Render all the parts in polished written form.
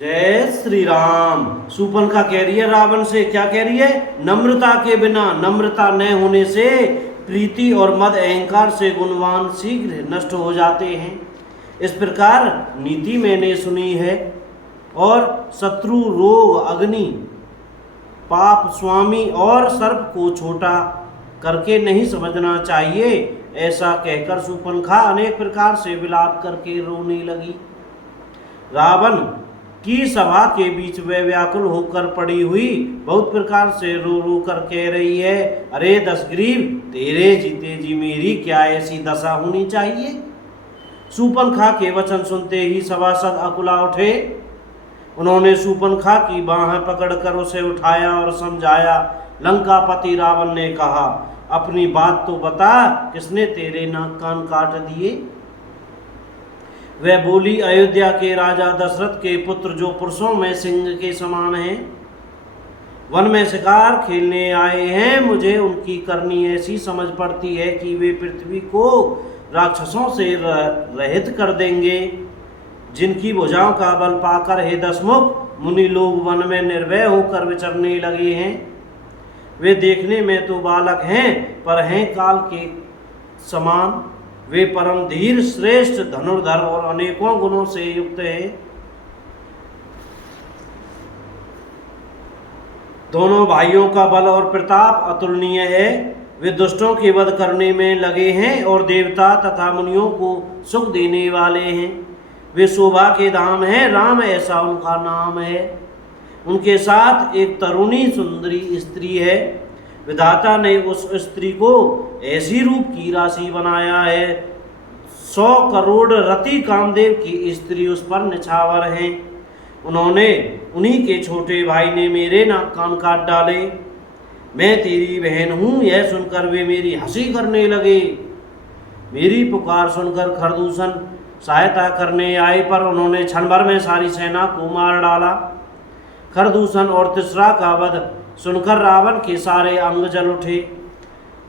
जय श्री राम। शूर्पणखा कह रही है रावण से, क्या कह रही है? नम्रता के बिना, नम्रता न होने से प्रीति और मद अहंकार से गुणवान शीघ्र नष्ट हो जाते हैं। इस प्रकार नीति मैंने सुनी है। और शत्रु, रोग, अग्नि, पाप, स्वामी और सर्प को छोटा करके नहीं समझना चाहिए। ऐसा कहकर शूर्पणखा अनेक प्रकार से विलाप करके रोने लगी। रावण की सभा के बीच वे व्याकुल होकर पड़ी हुई बहुत प्रकार से रो रो कर कह रही है, अरे दशग्रीव, तेरे जीते जी मेरी क्या ऐसी दशा होनी चाहिए? शूर्पणखा के वचन सुनते ही सभासद अकुला उठे। उन्होंने शूर्पणखा की बाह पकड़कर उसे उठाया और समझाया। लंकापति रावण ने कहा, अपनी बात तो बता, किसने तेरे नाक कान काट दिए? वह बोली, अयोध्या के राजा दशरथ के पुत्र, जो पुरुषों में सिंह के समान हैं, वन में शिकार खेलने आए हैं। मुझे उनकी करनी ऐसी समझ पड़ती है कि वे पृथ्वी को राक्षसों से रहित कर देंगे। जिनकी भुजाओं का बल पाकर हे दशमुख मुनि लोग वन में निर्भय होकर विचरने लगे हैं। वे देखने में तो बालक हैं, पर हैं काल के समान। वे परम धीर, श्रेष्ठ धनुर्धर और अनेकों गुणों से युक्त हैं। दोनों भाइयों का बल और प्रताप अतुलनीय है। वे दुष्टों के वध करने में लगे हैं और देवता तथा मुनियों को सुख देने वाले हैं। वे शोभा के धाम हैं, राम ऐसा उनका नाम है। उनके साथ एक तरुणी सुंदरी स्त्री है। विधाता ने उस स्त्री को ऐसी रूप की राशि बनाया है, 100 करोड़ रति कामदेव की स्त्री उस पर निछावर हैं। उन्हीं के छोटे भाई ने मेरे नाक कान काट डाले। मैं तेरी बहन हूँ, यह सुनकर वे मेरी हंसी करने लगे। मेरी पुकार सुनकर खरदूषण सहायता करने आए, पर उन्होंने क्षण भर में सारी सेना को मार डाला। खरदूषण और तिसरा का वध सुनकर रावण के सारे अंग जल उठे।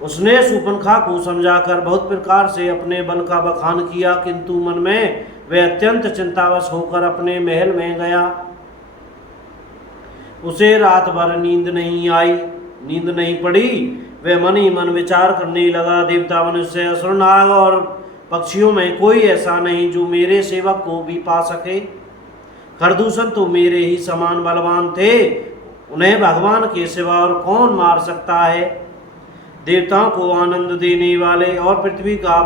उसने शूर्पणखा को समझाकर बहुत प्रकार से अपने बल का बखान किया, किंतु मन में वह अत्यंत चिंतावश होकर अपने महल में गया। उसे रात भर नींद नहीं पड़ी। वह मन ही मन विचार करने लगा, देवता, मनुष्य, असुर, नाग और पक्षियों में कोई ऐसा नहीं जो मेरे सेवक को भी पा सके। खरदूषण तो मेरे ही समान बलवान थे, उन्हें भगवान के सिवा और कौन मार सकता है? देवताओं को आनंद देने वाले और पृथ्वी का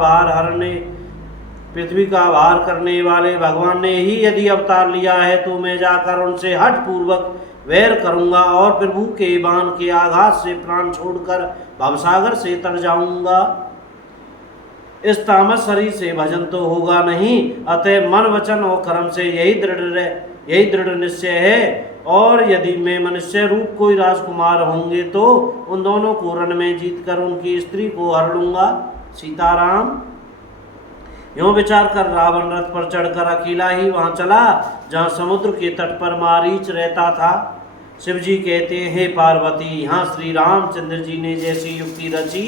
भार करने वाले भगवान ने ही यदि अवतार लिया है, तो मैं जाकर उनसे हठ पूर्वक वैर करूंगा और प्रभु के बाण के आघात से प्राण छोड़कर भवसागर से तर जाऊंगा। इस तामस शरीर से भजन तो होगा नहीं, अतः मन, वचन और कर्म से यही दृढ़ निश्चय है। और यदि मैं मनुष्य रूप कोई राजकुमार होंगे, तो उन दोनों को रण में जीतकर उनकी स्त्री को हर लूंगा। सीताराम। यूं विचार कर रावण रथ पर चढ़कर अकेला ही वहां चला, जहां समुद्र के तट पर मारीच रहता था। शिव जी कहते हैं, हे पार्वती, यहाँ श्री रामचंद्र जी ने जैसी युक्ति रची,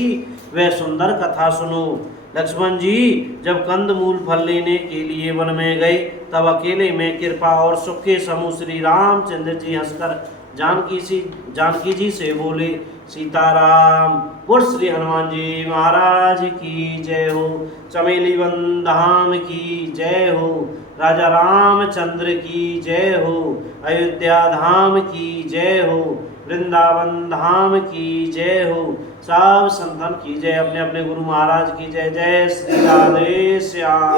वह सुंदर कथा सुनो। लक्ष्मण जी जब कंद मूल फल लेने के लिए वन में गए, तब अकेले में कृपा और सुख के समूह श्री रामचंद्र जी हंसकर जानकी जी से बोले, सीताराम। बोल श्री हनुमान जी महाराज की जय हो। चमेली वन धाम की जय हो। राजा रामचंद्र की जय हो। अयोध्या धाम की जय हो। वृंदावन धाम की जय हो। सब संतन की जय। अपने अपने गुरु महाराज की जय। जय श्री राधे श्याम।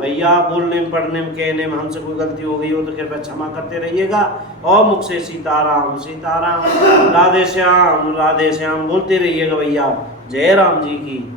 भैया बोलने में, पढ़ने में, कहने में हमसे कोई गलती हो गई हो तो कृपया क्षमा करते रहिएगा। और मुख से सीताराम सीताराम, राधे श्याम बोलते रहिएगा भैया। जय राम जी की।